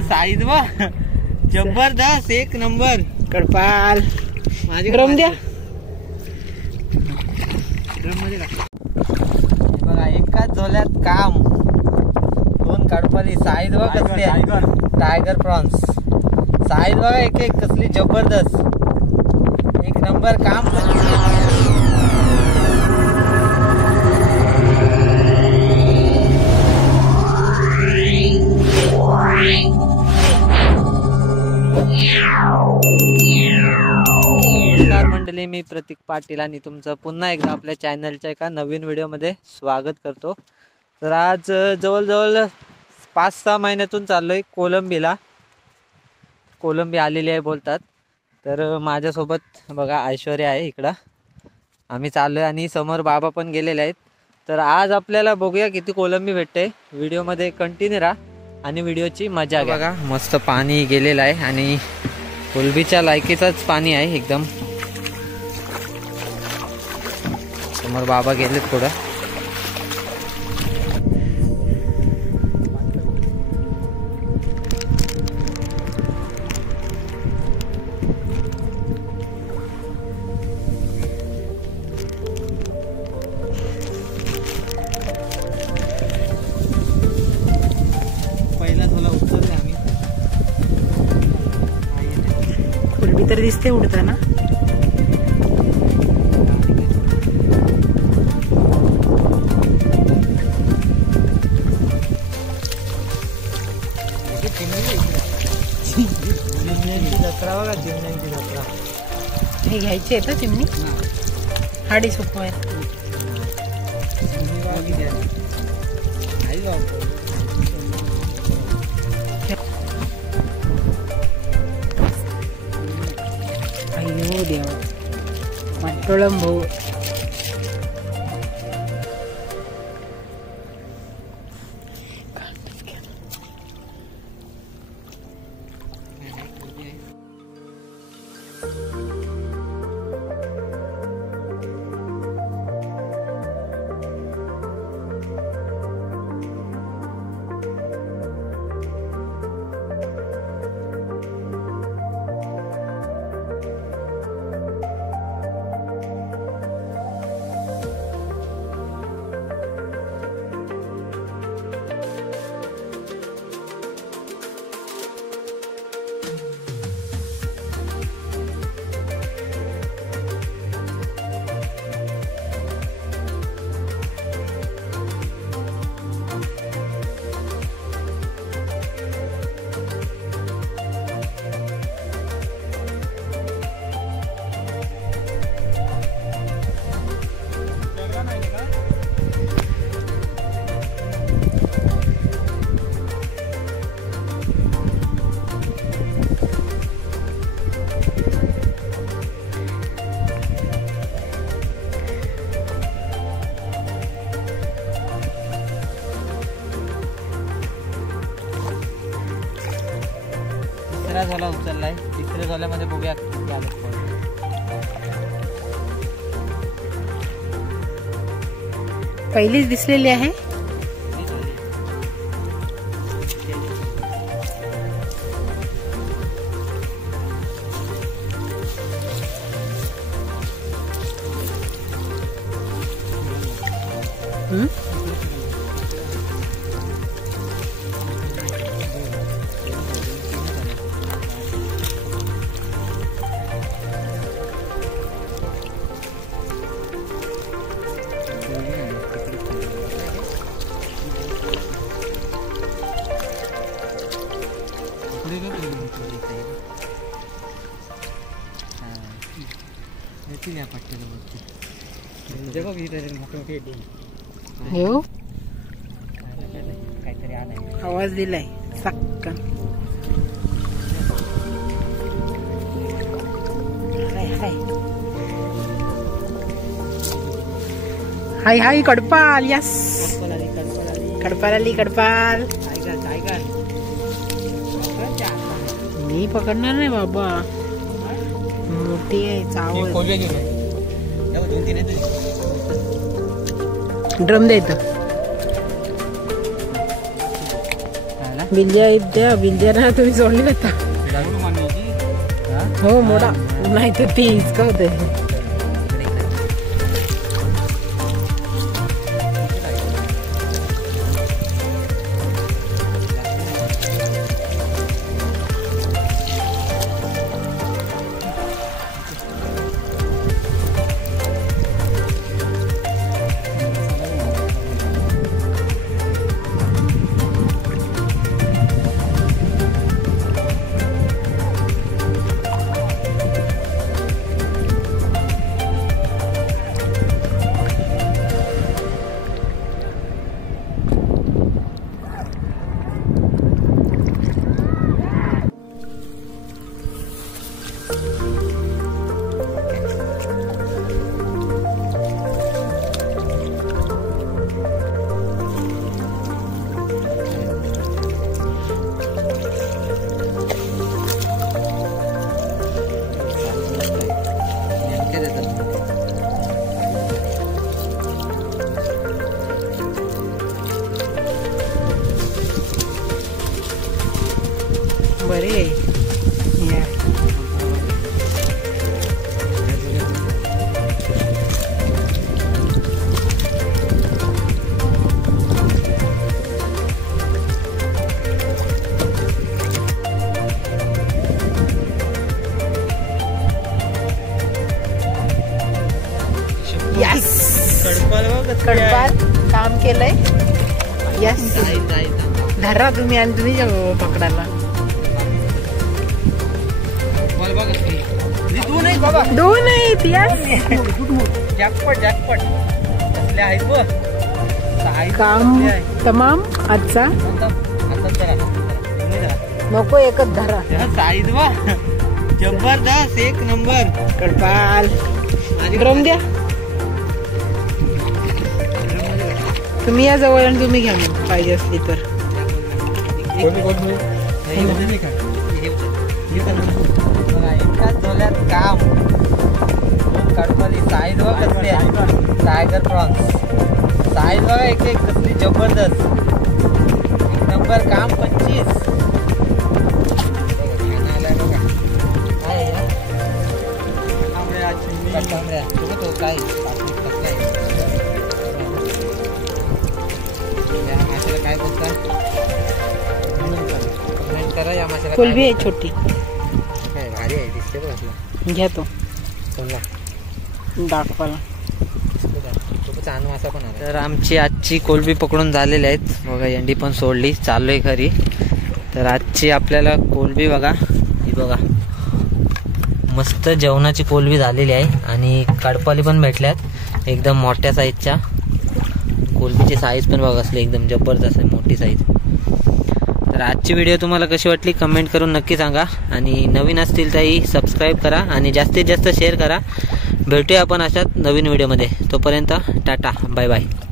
Size वा जबरदस्त, एक नंबर. कडपाल माझे ड्रम द्या. ड्रम मध्ये बघा एकाच झोल्यात काम. 2 कडपाली. साईज बघा कसली टायगर प्रॉन्स. साईज बघा एक एक कसली जबरदस्त, एक नंबर काम. नमस्कार मंडळी, मी प्रतीक पाटील आणि तुमचं पुन्हा एकदा आपल्या चॅनलच्या एका नवीन व्हिडिओमध्ये स्वागत करतो. तर आज जवळजवळ 5-6 महिन्यातून चाललोय कोलंबीला. कोलंबी आलेली आहे बोलतात. तर माझ्यासोबत बघा ऐश्वर्या आहे इकडं. आम्ही चाललोय आणि समोर बाबा पण गेलेले आहेत. तर आज आपल्याला बघूया किती कोलंबी भेटते. व्हिडिओमध्ये कंटिन्यू राहा आणि व्हिडिओची मजा घ्या. बघा मस्त पाणी गेलेलं आहे आणि कोलंबीच्या लायकीचंच पाणी आहे एकदम. समोर बाबा गेलेत थोडं. पहिला थोडा उतरले आम्ही. कोलंबी तर दिसते उडताना. जत्रा बघा, चिमण्यांची जत्रा. हे घ्यायची आहे तर चिमणी. हाडी सुकवाय. अय्यो देवा, मटोळम भाऊ. तिसरा झोला उचललाय. तिसऱ्या झोल्यामध्ये बघूया किती आले कोलंबी. पहिलीच दिसलेली आहे. हो, काहीतरी आलाय. आवाज दिलाय सक्कन. हाय हाय कडपाल. यस, कडपाल आली. कडपाल मी पकडणार नाही बाबा, मोठी आहे. चावल. ड्रम द्यायचं. बिंजा द्या बिंजा ना तुम्ही सोडली आता हो मोडा नाही तर ती इसका होते बरे कडपाल काम केलंय यस धरा तुम्ही आणि तुम्ही जाऊ पकडायला दोन आहेत काम तमाम आजचा नको एकच धरा साईज वा जबरदस्त एक नंबर कडपाल ड्रम द्या तुम्ही या जवळ आणि तुम्ही घ्या मग पाहिजे असली तर एकाच झोल्यात काम कडपाली साईज बघा कसली टायगर प्रॉन्स साईज बघा एक एक कसली जबरदस्त एक नंबर काम 25 काय काय बोलता कमेंट करा या माशाला कोलबी आहे छोटी काय भारी आहे दिसते बघ घ्या तो कोणला दाखवायला तर आमची आजची कोलबी पकडून झालेली आहेत बघा अंडी पण सोडली चालू आहे घरी तर आजची आपल्याला कोलबी बघा ही बघा मस्त जेवणाची कोलबी झालेली आहे आणि कडपाली पण भेटल्यात एकदम मोठ्या साईजच्या कोलबीची साईज पण बघा असली एकदम जबरदस्त आहे मोठी साईज तर आजची व्हिडिओ तुम्हाला कशी वाटली कमेंट करून नक्की सांगा आणि नवीन असतील तरी सबस्क्राईब करा आणि जास्तीत जास्त शेअर करा भेटूया आपण अशाच नवीन व्हिडिओमध्ये तोपर्यंत टाटा बाय बाय